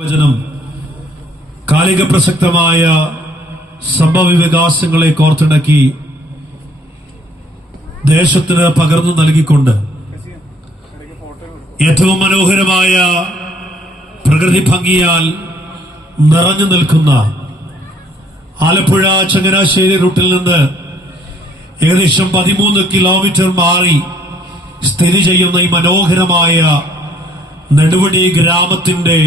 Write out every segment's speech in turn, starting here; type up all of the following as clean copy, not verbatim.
വചനം കാലിക പ്രസക്തമായ സംഭവ വികാസങ്ങളെ കോർത്തിണക്കി ദേശത്തിന് പകർന്നു നൽകിക്കൊണ്ട് ഏറ്റവും മനോഹരമായ പ്രകൃതി ഭംഗിയാൽ നിറഞ്ഞു നിൽക്കുന്ന ആലപ്പുഴ ചങ്ങനാശ്ശേരി റൂട്ടിൽ നിന്ന് ഏകദേശം 13 കിലോമീറ്റർ മാറി സ്ഥിതി ചെയ്യുന്ന ഈ മനോഹരമായ നെടുവടി ഗ്രാമത്തിന്റെ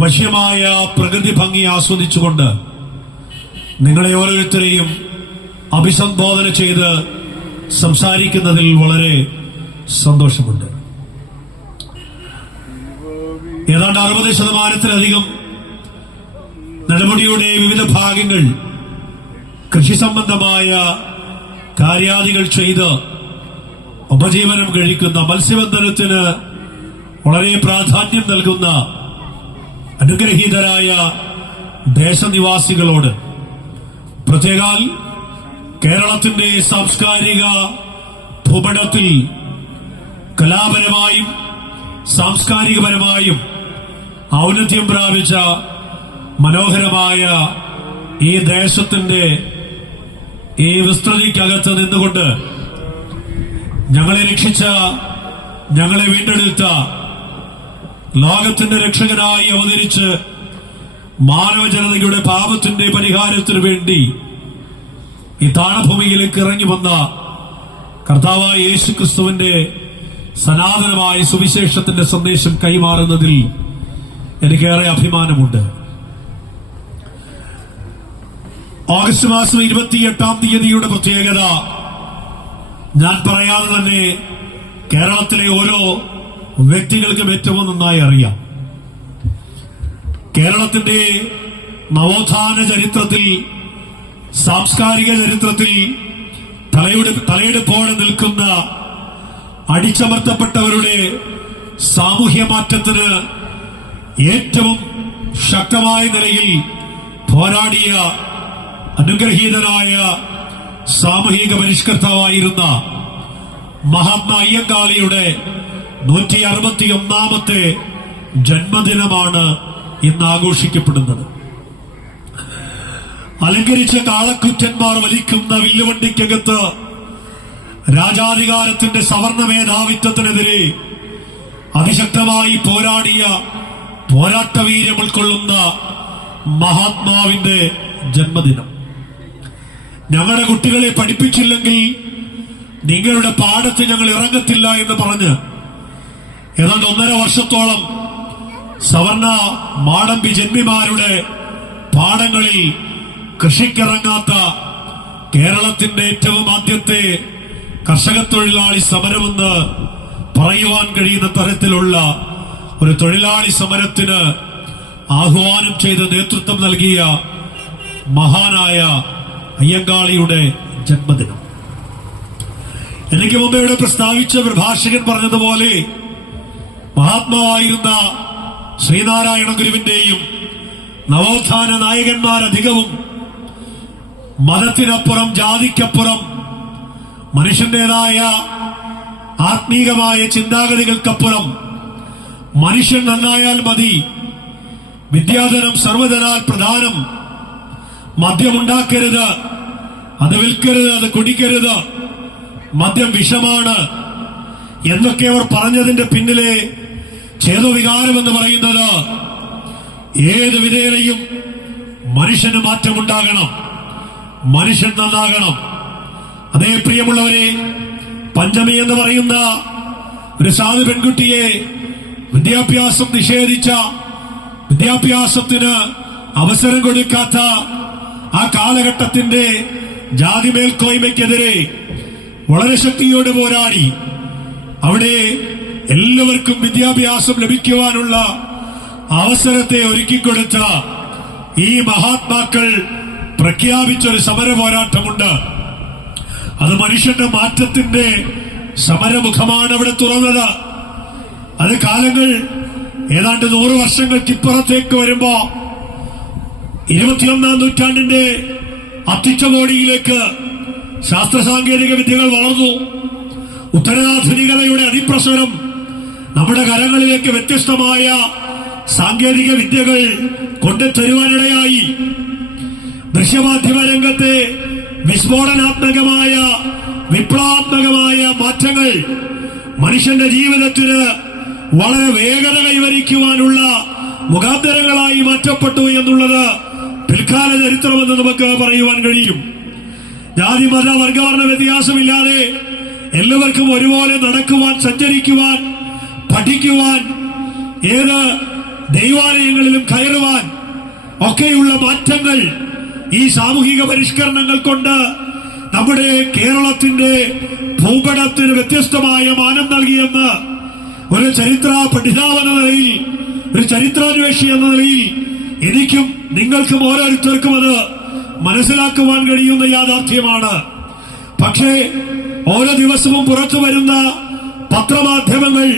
വശ്യമായ പ്രകൃതി ഭംഗി ആസ്വദിച്ചുകൊണ്ട് നിങ്ങളെ ഓരോരുത്തരെയും അഭിസംബോധന ചെയ്ത് സംസാരിക്കുന്നതിൽ വളരെ സന്തോഷമുണ്ട്. ഏതാണ്ട് 60% നെടുമുടിയുടെ വിവിധ ഭാഗങ്ങൾ കൃഷി സംബന്ധമായ കാര്യാദികൾ ചെയ്ത് ഉപജീവനം കഴിക്കുന്ന, മത്സ്യബന്ധനത്തിന് വളരെ പ്രാധാന്യം നൽകുന്ന അനുഗ്രഹീതരായ ദേശനിവാസികളോട്, പ്രത്യേകാൽ കേരളത്തിന്റെ സാംസ്കാരിക ഭൂപടത്തിൽ കലാപരമായും സാംസ്കാരികപരമായും ഔന്നത്യം പ്രാപിച്ച മനോഹരമായ ഈ ദേശത്തിന്റെ ഈ വിസ്തൃതിക്കകത്ത് നിന്നുകൊണ്ട് ഞങ്ങളെ രക്ഷിച്ച, ഞങ്ങളെ വീണ്ടെടുത്ത, ലോകത്തിന്റെ രക്ഷകനായി അവതരിച്ച് മാനവജനതയുടെ പാപത്തിന്റെ പരിഹാരത്തിനു വേണ്ടി ഈ താണഭൂമിയിലേക്ക് ഇറങ്ങി വന്ന കർത്താവായ യേശുക്രിസ്തുവിന്റെ സനാതനമായ സുവിശേഷത്തിന്റെ സന്ദേശം കൈമാറുന്നതിൽ എനിക്കേറെ അഭിമാനമുണ്ട്. ഓഗസ്റ്റ് മാസം 28-ാം തീയതിയുടെ പ്രത്യേകത ഞാൻ പറയാതെ തന്നെ കേരളത്തിലെ ഓരോ വ്യക്തികൾക്കും ഏറ്റവും നന്നായി അറിയാം. കേരളത്തിന്റെ നവോത്ഥാന ചരിത്രത്തിൽ, സാംസ്കാരിക ചരിത്രത്തിൽ തലയെടുപ്പോടെ നിൽക്കുന്ന അടിച്ചമർത്തപ്പെട്ടവരുടെ സാമൂഹ്യ മാറ്റത്തിന് ഏറ്റവും ശക്തമായ നിലയിൽ പോരാടിയ അനുഗ്രഹീതനായ സാമൂഹിക പരിഷ്കർത്താവായിരുന്ന മഹാത്മാ അയ്യങ്കാളിയുടെ 161ാമത്തെ ജന്മദിനമാണ് ഇന്ന് ആഘോഷിക്കപ്പെടുന്നത്. അലങ്കരിച്ച കാളക്കുറ്റന്മാർ വലിക്കുന്ന വില്ലുവണ്ടിക്കകത്ത് രാജാധികാരത്തിന്റെ സവർണ മേധാവിത്വത്തിനെതിരെ അതിശക്തമായി പോരാടിയ പോരാട്ടവീര്യം ഉൾക്കൊള്ളുന്ന മഹാത്മാവിന്റെ ജന്മദിനം. ഞങ്ങളുടെ കുട്ടികളെ പഠിപ്പിച്ചില്ലെങ്കിൽ നിങ്ങളുടെ പാടത്ത് ഞങ്ങൾ ഇറങ്ങത്തില്ല എന്ന് പറഞ്ഞ് ഏതാണ്ട് 1.5 വർഷത്തോളം സവർണ മാടമ്പി ജന്മിമാരുടെ പാടങ്ങളിൽ കൃഷിക്കിറങ്ങാത്ത കേരളത്തിന്റെ ഏറ്റവും ആദ്യത്തെ കർഷക തൊഴിലാളി സമരമെന്ന് പറയുവാൻ കഴിയുന്ന തരത്തിലുള്ള ഒരു തൊഴിലാളി സമരത്തിന് ആഹ്വാനം ചെയ്ത് നേതൃത്വം നൽകിയ മഹാനായ അയ്യങ്കാളിയുടെ ജന്മദിനം. എനിക്ക് മുമ്പ് ഇവിടെ പ്രസ്താവിച്ച പ്രഭാഷകൻ പറഞ്ഞതുപോലെ മഹാത്മാവായിരുന്ന ശ്രീനാരായണ ഗുരുവിന്റെയും നവോത്ഥാന നായകന്മാരധികവും മതത്തിനപ്പുറം, ജാതിക്കപ്പുറം മനുഷ്യന്റേതായ ആത്മീകമായ ചിന്താഗതികൾക്കപ്പുറം മനുഷ്യൻ നന്നായാൽ മതി, വിദ്യാധനം സർവ്വധനാൽ പ്രധാനം, മദ്യമുണ്ടാക്കരുത്, അത് വിൽക്കരുത്, അത് കുടിക്കരുത്, മദ്യം വിഷമാണ് എന്നൊക്കെ അവർ പറഞ്ഞതിന്റെ പിന്നിലെ ചേതോവികാരം എന്ന് പറയുന്നത് ഏത് വിധേനയും മനുഷ്യന് മാറ്റമുണ്ടാകണം, മനുഷ്യൻ നന്നാകണം. അതേ പ്രിയമുള്ളവരെ, പഞ്ചമി എന്ന് പറയുന്ന ഒരു സാധു പെൺകുട്ടിയെ വിദ്യാഭ്യാസം നിഷേധിച്ച, വിദ്യാഭ്യാസത്തിന് അവസരം കൊടുക്കാത്ത ആ കാലഘട്ടത്തിന്റെ ജാതി മേൽക്കോയ്മയ്ക്കെതിരെ വളരെ ശക്തിയോട് പോരാടി അവിടെ എല്ലാവർക്കും വിദ്യാഭ്യാസം ലഭിക്കുവാനുള്ള അവസരത്തെ ഒരുക്കിക്കൊടുത്ത ഈ മഹാത്മാക്കൾ പ്രഖ്യാപിച്ചൊരു സമര പോരാട്ടമുണ്ട്. അത് മനുഷ്യന്റെ മാറ്റത്തിന്റെ സമരമുഖമാണ് അവിടെ തുറന്നത്. അത് കാലങ്ങൾ ഏതാണ്ട് 100 വർഷങ്ങൾക്കിപ്പുറത്തേക്ക് വരുമ്പോ 21ാം നൂറ്റാണ്ടിന്റെ അത്യുച്ചകോടിയിലേക്ക് ശാസ്ത്ര സാങ്കേതിക വിദ്യകൾ വളർന്നു. ഉത്തരാധുനികതയുടെ അതിപ്രസരം നമ്മുടെ കരങ്ങളിലേക്ക് വ്യത്യസ്തമായ സാങ്കേതിക വിദ്യകൾ കൊണ്ടുതരുവാനിടയായി. ദൃശ്യമാധ്യമ രംഗത്തെ വിസ്ഫോടനാത്മകമായ വിപ്ലവാത്മകമായ മാറ്റങ്ങൾ മനുഷ്യന്റെ ജീവിതത്തിന് വളരെ വേഗത കൈവരിക്കുവാനുള്ള മുഖാന്തരങ്ങളായി മാറ്റപ്പെട്ടു എന്നുള്ളത് പിൽക്കാല ചരിത്രമെന്ന് നമുക്ക് പറയുവാൻ കഴിയും. ജാതി മത വർഗവർണ്ണ വ്യത്യാസമില്ലാതെ എല്ലാവർക്കും ഒരുപോലെ നടക്കുവാൻ, സഞ്ചരിക്കുവാൻ, പഠിക്കുവാൻ, ഏത് ദൈവാലയങ്ങളിലും കയറുവാൻ ഒക്കെയുള്ള മാറ്റങ്ങൾ ഈ സാമൂഹിക പരിഷ്കരണങ്ങൾ കൊണ്ട് നമ്മുടെ കേരളത്തിന്റെ ഭൂപടത്തിന് വ്യത്യസ്തമായ മാനം നൽകിയെന്ന് ഒരു ചരിത്ര പഠിതാവെന്ന നിലയിൽ, ഒരു ചരിത്രാന്വേഷി എന്ന നിലയിൽ എനിക്കും നിങ്ങൾക്കും ഓരോരുത്തർക്കും അത് മനസ്സിലാക്കുവാൻ കഴിയുന്ന യാഥാർത്ഥ്യമാണ്. പക്ഷേ ഓരോ ദിവസവും പുറത്തു വരുന്ന പത്രമാധ്യമങ്ങൾ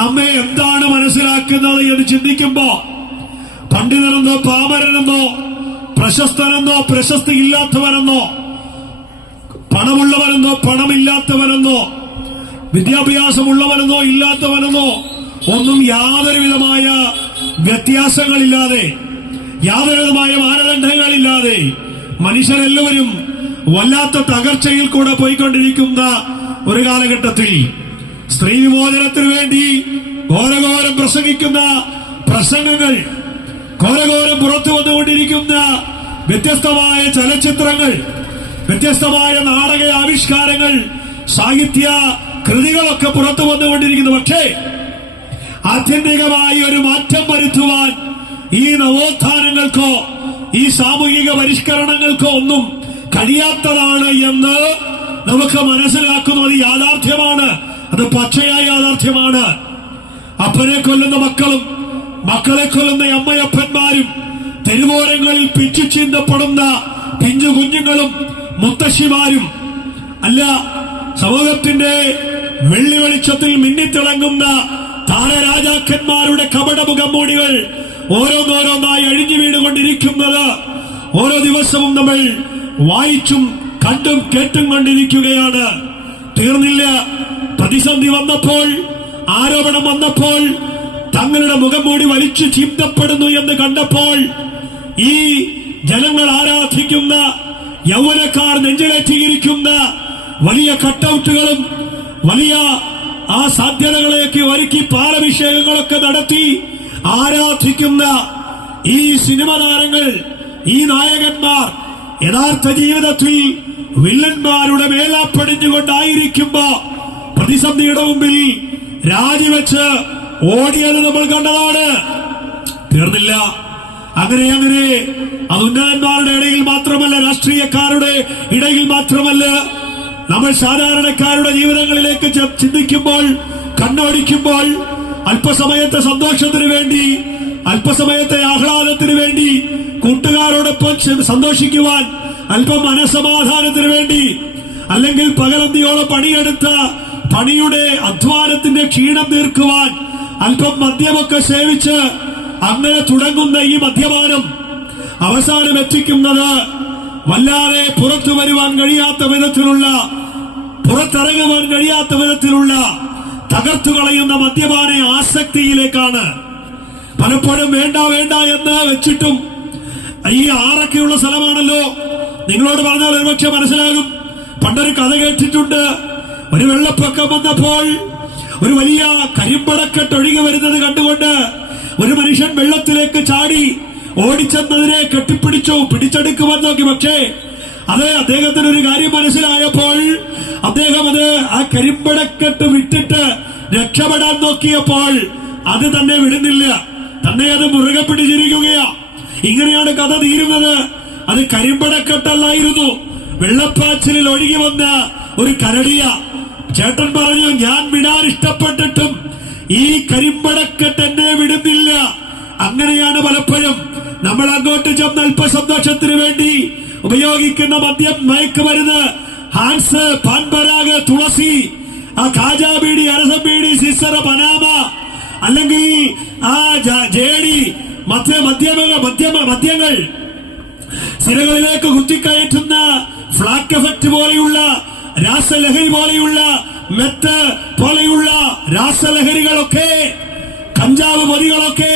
നമ്മെ എന്താണ് മനസ്സിലാക്കുന്നത് എന്ന് ചിന്തിക്കുമ്പോ പണ്ഡിതനെന്നോ പാമരനെന്നോ പ്രശസ്തനെന്നോ പ്രശസ്തി ഇല്ലാത്തവനെന്നോ പണമുള്ളവനെന്നോ പണമില്ലാത്തവനെന്നോ വിദ്യാഭ്യാസമുള്ളവനെന്നോ ഇല്ലാത്തവനെന്നോ ഒന്നും യാതൊരു വിധമായ വ്യത്യാസങ്ങളില്ലാതെ, യാതൊരു വിധമായ മാനദണ്ഡങ്ങളില്ലാതെ മനുഷ്യരെല്ലാവരും വല്ലാത്ത തകർച്ചയിൽ കൂടെ പോയിക്കൊണ്ടിരിക്കുന്ന ഒരു കാലഘട്ടത്തിൽ സ്ത്രീ വിമോചനത്തിന് വേണ്ടി ഘോരഘോരം പ്രസംഗിക്കുന്ന പ്രസംഗങ്ങൾ, ഘോരഘോരം പുറത്തു വന്നുകൊണ്ടിരിക്കുന്ന വ്യത്യസ്തമായ ചലച്ചിത്രങ്ങൾ, വ്യത്യസ്തമായ നാടക ആവിഷ്കാരങ്ങൾ, സാഹിത്യ കൃതികളൊക്കെ പുറത്തു വന്നുകൊണ്ടിരിക്കുന്നു. പക്ഷേ ആത്യന്തികമായി ഒരു മാറ്റം വരുത്തുവാൻ ഈ നവോത്ഥാനങ്ങൾക്കോ ഈ സാമൂഹിക പരിഷ്കരണങ്ങൾക്കോ ഒന്നും കഴിയാത്തതാണ് എന്ന് നമുക്ക് മനസ്സിലാക്കുന്നത് യാഥാർത്ഥ്യമാണ്. അത് പച്ചയായ യാഥാർത്ഥ്യമാണ്. അപ്പനെ കൊല്ലുന്ന മക്കളും മക്കളെ കൊല്ലുന്ന അമ്മയപ്പന്മാരും തെരുവോരങ്ങളിൽ പിച്ചു ചീന്തപ്പെടുന്ന പിഞ്ചു കുഞ്ഞുങ്ങളും മുത്തശ്ശിമാരും അല്ല, സമൂഹത്തിന്റെ വെള്ളി വെളിച്ചത്തിൽ മിന്നിത്തിളങ്ങുന്ന താരരാജാക്കന്മാരുടെ കപടമുഖം മൂടികൾ ഓരോന്നോരോന്നായി അഴിഞ്ഞു വീണുകൊണ്ടിരിക്കുന്നത് ഓരോ ദിവസവും നമ്മൾ വായിച്ചും കണ്ടും കേട്ടും കൊണ്ടിരിക്കുകയാണ്. തീർന്നില്ല. പ്രതിസന്ധി വന്നപ്പോൾ, ആരോപണം വന്നപ്പോൾ, തങ്ങളുടെ മുഖം മൂടി വലിച്ചു ചീന്തപ്പെടുന്നു എന്ന് കണ്ടപ്പോൾ ഈ ജനങ്ങൾ ആരാധിക്കുന്ന യൗവനക്കാർ നെഞ്ചിലേറ്റിയിരിക്കുന്ന വലിയ കട്ടൌട്ടുകളും വലിയ ആ സാധ്യതകളെയൊക്കെ ഒരുക്കി പാലഭിഷേകങ്ങളൊക്കെ നടത്തി ആരാധിക്കുന്ന ഈ സിനിമ താരങ്ങൾ, ഈ നായകന്മാർ യഥാർത്ഥ ജീവിതത്തിൽ വില്ലന്മാരുടെ മേലാപ്പടിഞ്ഞുകൊണ്ടായിരിക്കുമ്പോ പ്രതിസന്ധിയുടെ മുമ്പിൽ രാജിവെച്ച് ഓടിയത് നമ്മൾ കണ്ടതാണ്. തീർന്നില്ല. അങ്ങനെ അത് ഉന്നതന്മാരുടെ ഇടയിൽ മാത്രമല്ല, രാഷ്ട്രീയക്കാരുടെ ഇടയിൽ മാത്രമല്ല, നമ്മൾ സാധാരണക്കാരുടെ ജീവിതങ്ങളിലേക്ക് ചിന്തിക്കുമ്പോൾ, കണ്ണോടിക്കുമ്പോൾ, അല്പസമയത്തെ സന്തോഷത്തിന് വേണ്ടി, അല്പസമയത്തെ ആഹ്ലാദത്തിന് വേണ്ടി, കൂട്ടുകാരോടൊപ്പം സന്തോഷിക്കുവാൻ, അല്പം മനസമാധാനത്തിന് വേണ്ടി, അല്ലെങ്കിൽ പകലന്തിയോളം പണിയെടുത്ത പണിയുടെ അധ്വാനത്തിന്റെ ക്ഷീണം തീർക്കുവാൻ അല്പം മദ്യമൊക്കെ സേവിച്ച് അങ്ങനെ തുടങ്ങുന്ന ഈ മദ്യപാനം അവസാനം എത്തിക്കുന്നത് വല്ലാതെ പുറത്തു വരുവാൻ കഴിയാത്ത വിധത്തിലുള്ള, പുറത്തിറങ്ങുവാൻ കഴിയാത്ത വിധത്തിലുള്ള തകർത്തു കളയുന്ന മദ്യപാന ആസക്തിയിലേക്കാണ്. പലപ്പോഴും വേണ്ട എന്ന് വെച്ചിട്ടും, ഈ ആറൊക്കെയുള്ള സ്ഥലമാണല്ലോ, നിങ്ങളോട് പറഞ്ഞാൽ ഒരുപക്ഷെ മനസ്സിലാകും. പണ്ടൊരു കഥ കേട്ടിട്ടുണ്ട്. ഒരു വെള്ളപ്പൊക്കം വന്നപ്പോൾ ഒരു വലിയ കരിമ്പടക്കെട്ട് ഒഴുകി വരുന്നത് കണ്ടുകൊണ്ട് ഒരു മനുഷ്യൻ വെള്ളത്തിലേക്ക് ചാടി ഓടിച്ചെന്നതിനെ കെട്ടിപ്പിടിച്ചു, പിടിച്ചെടുക്കുവാൻ നോക്കി. പക്ഷേ അദ്ദേഹത്തിന് ഒരു കാര്യം മനസ്സിലായപ്പോൾ അദ്ദേഹം ആ കരിമ്പടക്കെട്ട് വിട്ടിട്ട് രക്ഷപ്പെടാൻ നോക്കിയപ്പോൾ അത് തന്നെ വിടുന്നില്ല, തന്നെ അത് മുറുകെ പിടിച്ചിരിക്കുകയാ. ഇങ്ങനെയാണ് കഥ തീരുന്നത്. അത് കരിമ്പടക്കെട്ടല്ലായിരുന്നു, വെള്ളപ്പാച്ചിലിൽ ഒഴുകി വന്ന ഒരു കരടിയ. ചേട്ടൻ പറഞ്ഞു, ഞാൻ വിടാൻ ഇഷ്ടപ്പെട്ടിട്ടും ഈ കരിമ്പടക്കെട്ട് എന്നെ വിടുന്നില്ല. അങ്ങനെയാണ് പലപ്പോഴും നമ്മൾ അങ്ങോട്ട് ചെന്ന് അല്പസന്തോഷത്തിന് വേണ്ടി ഉപയോഗിക്കുന്ന മദ്യം, മയക്കുമരുന്ന്, ഹാൻസ്, പാൻപരാഗ്, തുളസി, ആ കാജാ ബീഡി, അരസം ബീഡി, സിസറ, പനാമ, അല്ലെങ്കിൽ ആ ജേഡി, മദ്യങ്ങൾ സിരകളിലേക്ക് കുത്തിക്കയറ്റുന്ന ഫ്ലാക്ക് എഫക്ട് പോലെയുള്ള രാസലഹരി പോലെയുള്ള മെത്ത് പോലെയുള്ള രാസലഹരികളൊക്കെ കഞ്ചാവ് പൊതികളൊക്കെ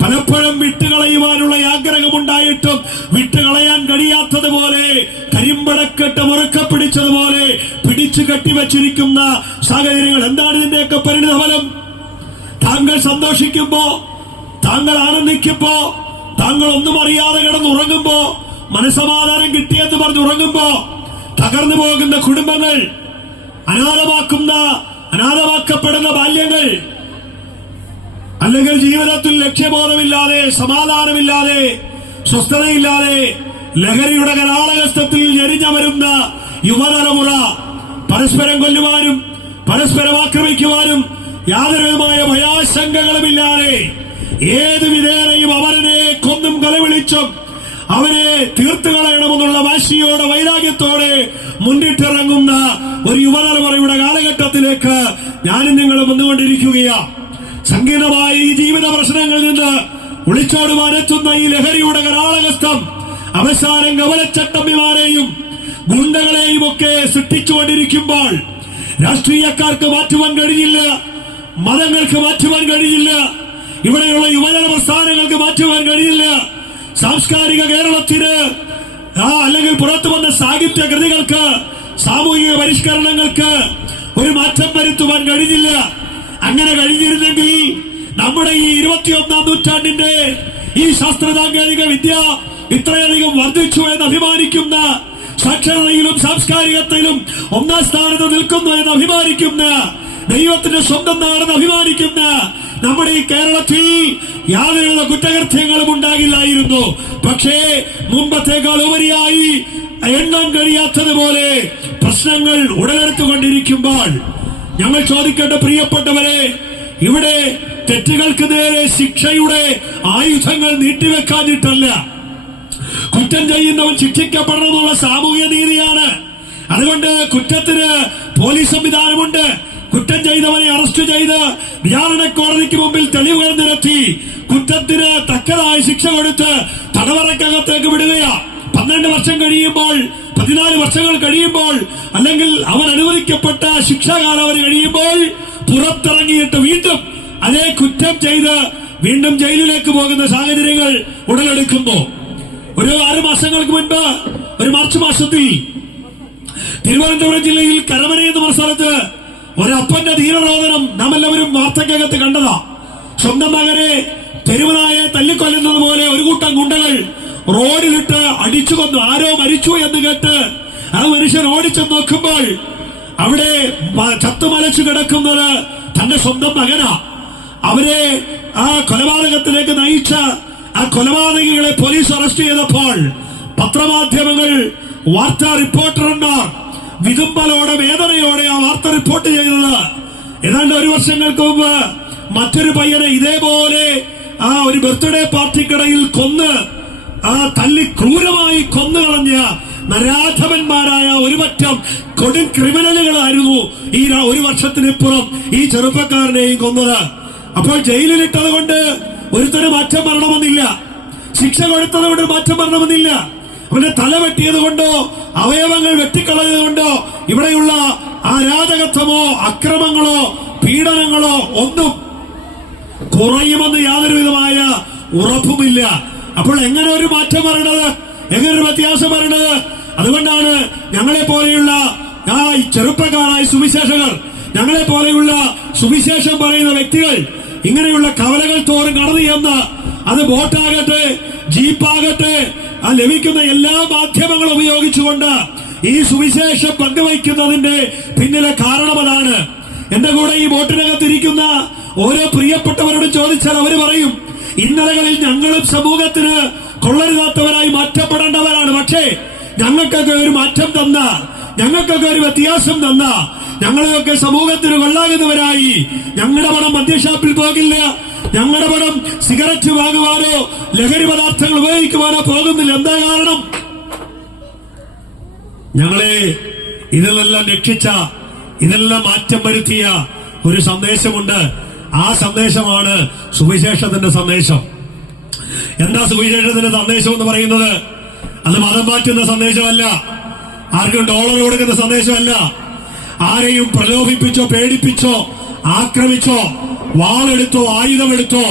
പലപ്പോഴും വിട്ടുകളയുവാനുള്ള ആഗ്രഹമുണ്ടായിട്ടും വിട്ടുകളയാൻ കഴിയാത്തതുപോലെ കരിമ്പടക്കെട്ട് മുറുക്ക പിടിച്ചതുപോലെ പിടിച്ചു കെട്ടിവച്ചിരിക്കുന്ന സാഹചര്യങ്ങൾ. എന്താണ് ഇതിന്റെയൊക്കെ പരിണിതഫലം? താങ്കൾ സന്തോഷിക്കുമ്പോ, താങ്കൾ ആനന്ദിക്കുമ്പോ, താങ്കൾ ഒന്നും അറിയാതെ കിടന്നുറങ്ങുമ്പോ, മനസമാധാനം കിട്ടിയെന്ന് പറഞ്ഞുറങ്ങുമ്പോ തകർന്നു പോകുന്ന കുടുംബങ്ങൾ, അനാഥമാക്കപ്പെടുന്ന ബാല്യങ്ങൾ, അല്ലെങ്കിൽ ജീവിതത്തിൽ ലക്ഷ്യബോധമില്ലാതെ, സമാധാനമില്ലാതെ, സ്വസ്ഥതയില്ലാതെ ലഹരിയുടെ കരാളഹസ്തത്തിൽ ഞെരിഞ്ഞമരുന്ന യുവതലമുറ പരസ്പരം കൊല്ലുവാനും പരസ്പരം ആക്രമിക്കുവാനും യാതൊരുവിധമായ ഭയാശങ്കകളുമില്ലാതെ ഏത് വിധേനയും അവനെ കൊന്നും കൊലവിളിച്ചും അവനെ തീർത്തു കളയണമെന്നുള്ള വാശിയോടെ വൈരാഗ്യത്തോടെ മുന്നിട്ടിറങ്ങുന്ന ഒരു യുവതലമുറയുടെ കാലഘട്ടത്തിലേക്ക് ഞാനും നിങ്ങളും വന്നുകൊണ്ടിരിക്കുകയാണ്. സങ്കീർണമായ ഈ ജീവിത പ്രശ്നങ്ങളിൽ നിന്ന് ഒളിച്ചോടുവാനെത്തുന്ന ഈ ലഹരിയുടെ കരാളഹസ്തം അവസാനം കവലച്ചട്ടമ്പിമാരെയും ഗുണ്ടകളെയും ഒക്കെ സൃഷ്ടിച്ചുകൊണ്ടിരിക്കുമ്പോൾ രാഷ്ട്രീയക്കാർക്ക് മാറ്റുവാൻ കഴിയില്ല, മതങ്ങൾക്ക് മാറ്റുവാൻ കഴിയില്ല, ഇവിടെയുള്ള യുവജന പ്രസ്ഥാനങ്ങൾക്ക് മാറ്റുവാൻ കഴിയില്ല, സാംസ്കാരിക കേരളത്തിന് അല്ലെങ്കിൽ പുറത്തു വന്ന സാഹിത്യ കൃതികൾക്ക്, സാമൂഹിക പരിഷ്കരണങ്ങൾക്ക് ഒരു മാറ്റം വരുത്തുവാൻ കഴിഞ്ഞില്ല. അങ്ങനെ കഴിഞ്ഞിരുന്നെങ്കിൽ നമ്മുടെ ഈ 21ാം നൂറ്റാണ്ടിന്റെ ഈ ശാസ്ത്ര സാങ്കേതിക വിദ്യ ഇത്രയധികം വർദ്ധിച്ചു എന്ന് അഭിമാനിക്കുന്ന, സാക്ഷരതയിലും സാംസ്കാരികത്തിലും ഒന്നാം സ്ഥാനത്ത് നിൽക്കുന്നു എന്ന് അഭിമാനിക്കുന്ന, ദൈവത്തിന്റെ സ്വന്തം നാടെന്ന് അഭിമാനിക്കുന്ന നമ്മുടെ ഈ കേരളത്തിൽ യാതൊരുവിധ കുറ്റകൃത്യങ്ങളും ഉണ്ടാകില്ലായിരുന്നു. പക്ഷേ മുമ്പത്തേക്കാൾ ഉപരിയായി എണ്ണാൻ കഴിയാത്തതുപോലെ പ്രശ്നങ്ങൾ ഉടലെടുത്തുകൊണ്ടിരിക്കുമ്പോൾ ഞങ്ങൾ ചോദിക്കേണ്ട പ്രിയപ്പെട്ടവരെ, ഇവിടെ തെറ്റുകൾക്ക് നേരെ ശിക്ഷയുടെ ആയുധങ്ങൾ നീട്ടിവെക്കാഞ്ഞിട്ടല്ല, കുറ്റം ചെയ്യുന്നവൻ ശിക്ഷിക്കപ്പെടണമെന്നുള്ള സാമൂഹ്യ നീതിയാണ്. അതുകൊണ്ട് കുറ്റത്തിന് പോലീസ് സംവിധാനമുണ്ട്. കുറ്റം ചെയ്തവനെ അറസ്റ്റ് ചെയ്ത് വിചാരണ കോടതിക്ക് മുമ്പിൽ തെളിവുകൾ നിരത്തി കുറ്റത്തിന് തക്കതായ ശിക്ഷ കൊടുത്ത് തടവറക്കകത്തേക്ക് വിടുകയാ. 12 വർഷം കഴിയുമ്പോൾ, 14 വർഷങ്ങൾ കഴിയുമ്പോൾ, അല്ലെങ്കിൽ അവൻ അനുവദിക്കപ്പെട്ട ശിക്ഷാ കാലാവധി കഴിയുമ്പോൾ പുറത്തിറങ്ങിയിട്ട് വീണ്ടും അതേ കുറ്റം ചെയ്ത് വീണ്ടും ജയിലിലേക്ക് പോകുന്ന സാഹചര്യങ്ങൾ ഉടലെടുക്കുമ്പോ, ഒരു 6 മാസങ്ങൾക്ക് മുൻപ് ഒരു മാർച്ച് മാസത്തിൽ തിരുവനന്തപുരം ജില്ലയിൽ കരമന എന്ന സ്ഥലത്ത് ഒരപ്പന്റെ ധീരരോധനം നാം എല്ലാവരും വാർത്തക്കകത്ത് കണ്ടതാ. സ്വന്തം മകനെ തെരുവനായെ തല്ലിക്കൊല്ലുന്നത് പോലെ ഒരു കൂട്ടം ഗുണ്ടകൾ റോഡിലിട്ട് അടിച്ചു കൊന്നു. ആരോ മരിച്ചു എന്ന് കേട്ട് ആ മനുഷ്യൻ ഓടിച്ചു നോക്കുമ്പോൾ അവിടെ ചത്തുമലച്ചു കിടക്കുന്നത് തന്റെ സ്വന്തം മകനാ. അവരെ ആ കൊലപാതകത്തിലേക്ക് നയിച്ച ആ കൊലപാതകികളെ പോലീസ് അറസ്റ്റ് ചെയ്തപ്പോൾ പത്രമാധ്യമങ്ങൾ, വാർത്താ റിപ്പോർട്ടർമാർ വിതുമ്പലോടെ വേദനയോടെ ആ വാർത്ത റിപ്പോർട്ട് ചെയ്തത് ഏതാണ്ട് 1 വർഷങ്ങൾക്ക് മുമ്പ് മറ്റൊരു പയ്യനെ ഇതേപോലെ ആ ഒരു ബർത്ത്ഡേ പാർട്ടിക്കിടയിൽ കൊന്ന് തല്ലി ക്രൂരമായി കൊന്നുകളഞ്ഞ നരാധവന്മാരായ ഒരു പറ്റം കൊടും ക്രിമിനലുകളായിരുന്നു ഈ 1 വർഷത്തിനിപ്പുറം ഈ ചെറുപ്പക്കാരനെയും കൊന്നത്. അപ്പോൾ ജയിലിലിട്ടത് കൊണ്ട് ഒരുത്തരം മാറ്റം വരണമെന്നില്ല, ശിക്ഷ കൊടുത്തത് കൊണ്ട് മാറ്റം വരണമെന്നില്ല, അവന്റെ തല വെട്ടിയത് കൊണ്ടോ അവയവങ്ങൾ വെട്ടിക്കളഞ്ഞത് കൊണ്ടോ ഇവിടെയുള്ള അരാജകത്വമോ അക്രമങ്ങളോ പീഡനങ്ങളോ ഒന്നും കുറയുമെന്ന് യാതൊരുവിധമായ ഉറപ്പുമില്ല. അപ്പോൾ എങ്ങനെ ഒരു മാറ്റം വരണത്, എങ്ങനെ ഒരു വ്യത്യാസം വരണത്? അതുകൊണ്ടാണ് ഞങ്ങളെ പോലെയുള്ള ചെറുപ്പക്കാരായ സുവിശേഷകർ, ഞങ്ങളെ പോലെയുള്ള സുവിശേഷം പറയുന്ന വ്യക്തികൾ ഇങ്ങനെയുള്ള കവലകൾ തോറും കടന്നു ചെന്ന്, അത് ബോട്ടാകട്ടെ ജീപ്പാകട്ടെ ലഭിക്കുന്ന എല്ലാ മാധ്യമങ്ങളും ഉപയോഗിച്ചുകൊണ്ട് ഈ സുവിശേഷം പങ്കുവയ്ക്കുന്നതിന്റെ പിന്നിലെ കാരണം അതാണ്. എന്റെ കൂടെ ഈ ബോട്ടിനകത്തിരിക്കുന്ന ഓരോ പ്രിയപ്പെട്ടവരോട് ചോദിച്ചാൽ അവർ പറയും, ഇന്നലകളിൽ ഞങ്ങളും സമൂഹത്തിന് കൊള്ളരുതാത്തവരായി മാറ്റപ്പെടേണ്ടവരാണ്. പക്ഷേ ഞങ്ങൾക്കൊക്കെ ഒരു മാറ്റം തന്ന, ഞങ്ങൾക്കൊക്കെ ഒരു വ്യത്യാസം തന്ന, ഞങ്ങളെയൊക്കെ സമൂഹത്തിന് കൊള്ളാകുന്നവരായി. ഞങ്ങളുടെ പണം മദ്യഷാപ്പിൽ പോകില്ല, ഞങ്ങളുടെ പണം സിഗരറ്റ് വാങ്ങുവാനോ ലഹരി പദാർത്ഥങ്ങൾ ഉപയോഗിക്കുവാനോ പോകുന്നില്ല. എന്താ കാരണം? ഞങ്ങളെ ഇതിലെല്ലാം രക്ഷിച്ച, ഇതെല്ലാം മാറ്റം വരുത്തിയ ഒരു സന്ദേശമുണ്ട്. ആ സന്ദേശമാണ് സുവിശേഷത്തിന്റെ സന്ദേശം. എന്താ സുവിശേഷത്തിന്റെ സന്ദേശം എന്ന് പറയുന്നത്? അത് മതം മാറ്റുന്ന സന്ദേശമല്ല, ആർക്കും ഡോളർ കൊടുക്കുന്ന സന്ദേശമല്ല, ആരെയും പ്രലോഭിപ്പിച്ചോ പേടിപ്പിച്ചോ ആക്രമിച്ചോ വാളെടുത്തോ ആയുധമെടുത്തോ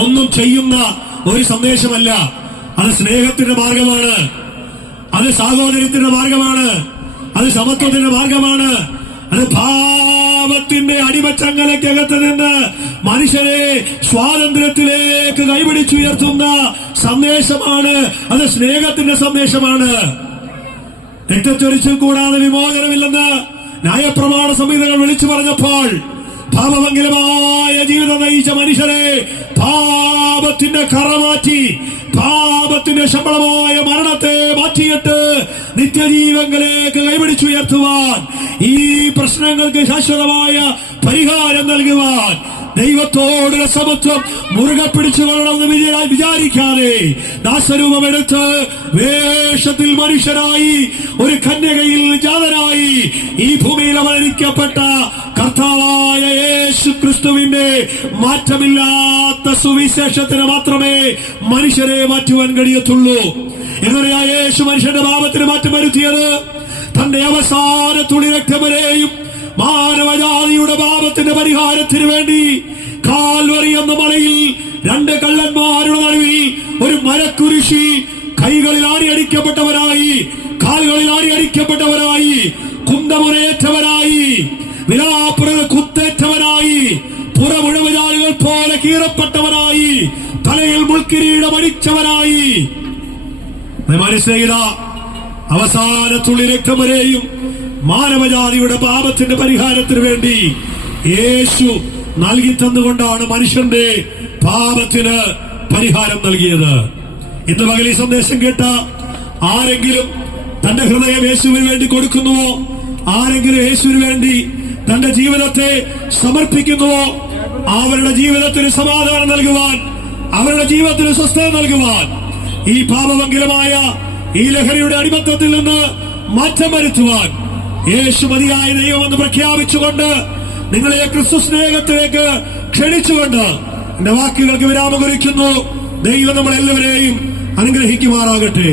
ഒന്നും ചെയ്യുന്ന ഒരു സന്ദേശമല്ല. അത് സ്നേഹത്തിന്റെ മാർഗമാണ്, അത് സാഹോദര്യത്തിന്റെ മാർഗമാണ്, അത് സമത്വത്തിന്റെ മാർഗമാണ്, അത് പാപത്തിന്റെ അടിമച്ചങ്ങലക്കകത്ത് നിന്ന് മനുഷ്യരെ സ്വാതന്ത്ര്യത്തിലേക്ക് കൈപിടിച്ചുയർത്തുന്ന സന്ദേശമാണ്. അത് സ്നേഹത്തിന്റെ സന്ദേശമാണ്. രക്തച്ചൊരിച്ചിൽ കൂടാതെ വിമോചനമില്ലെന്ന് ന്യായപ്രമാണ സംഹിതകൾ വിളിച്ചു പറഞ്ഞപ്പോൾ പാപമംഗലമായ ജീവിതം നയിച്ച മനുഷ്യരെ പാപത്തിന്റെ കറ മാറ്റി, പാപത്തിന്റെ ശമ്പളമായ മരണത്തെ മാറ്റിയിട്ട് നിത്യജീവങ്ങളിലേക്ക് കൈപിടിച്ചുയർത്തുവാൻ, ഈ പ്രശ്നങ്ങൾക്ക് ശാശ്വതമായ പരിഹാരം നൽകുവാൻ, ദൈവത്തോടുള്ള സമത്വം മുറുകെ പിടിച്ചുകൊള്ളണമെന്ന് വിചാരിക്കാതെ ദാസരൂപമെടുത്ത് വേഷത്തിൽ മനുഷ്യനായി ഒരു കന്യകയിൽ ജാതനായി ഈ ഭൂമിയിൽ അവതരിക്കപ്പെട്ട കർത്താവായ യേശു ക്രിസ്തുവിന്റെ മാറ്റമില്ലാത്ത സുവിശേഷത്തിന് മാത്രമേ മനുഷ്യരെ മാറ്റുവാൻ കഴിയത്തുള്ളൂ. എങ്ങനെയാ യേശു മനുഷ്യന്റെ പാപത്തിന് മാറ്റം വരുത്തിയത്? തന്റെ അവസാന തുളി രക്തം വരെയും മാനവജാതിയുടെ പാപത്തിന്റെ പരിഹാരത്തിന് വേണ്ടി കാൽവറി എന്ന മലയിൽ രണ്ട് കള്ളന്മാരുടെ നടുവിൽ ഒരു മരക്കുരിശി കൈകളിൽ ആണിയടിക്കപ്പെട്ടവരായി, കാലുകളിൽ ആണിയടിക്കപ്പെട്ടവരായി, കുന്തമുനയേറ്റവരായി, വിലാപ്പുറകൾ കുത്തേറ്റവരായി, പുറമുഴവുചാലുകൾ പോലെ കീറപ്പെട്ടവരായി, തലയിൽ മുൾക്കിരീടം അടിച്ചവരായി, മനസ്സിലാ അവസാന തുള്ളി രക്തം വരെയും മാനവജാതിയുടെ പാപത്തിന്റെ പരിഹാരത്തിന് വേണ്ടി യേശു നൽകി തന്നുകൊണ്ടാണ് മനുഷ്യന്റെ പാപത്തിന് പരിഹാരം നൽകിയത്. ഇന്ന് പകൽ ഈ സന്ദേശം കേട്ട ആരെങ്കിലും തന്റെ ഹൃദയം യേശുവിന് വേണ്ടി കൊടുക്കുന്നുവോ, ആരെങ്കിലും യേശുവിന് വേണ്ടി തന്റെ ജീവിതത്തെ സമർപ്പിക്കുന്നുവോ, അവരുടെ ജീവിതത്തിന് സമാധാനം നൽകുവാൻ, അവരുടെ ജീവിതത്തിന് സ്വസ്ഥത നൽകുവാൻ, ഈ പാപമംഗലമായ ഈ ലഹരിയുടെ അടിമത്തത്തിൽ നിന്ന് മാറ്റം വരുത്തുവാൻ യേശു മതിയായ ദൈവമെന്ന് പ്രഖ്യാപിച്ചുകൊണ്ട് നിങ്ങളെ ക്രിസ്തു സ്നേഹത്തിലേക്ക് ക്ഷണിച്ചുകൊണ്ട് എന്റെ വാക്കുകൾക്ക് വിരാമം കുറിക്കുന്നു. ദൈവം നമ്മളെല്ലാവരെയും അനുഗ്രഹിക്കുമാറാകട്ടെ.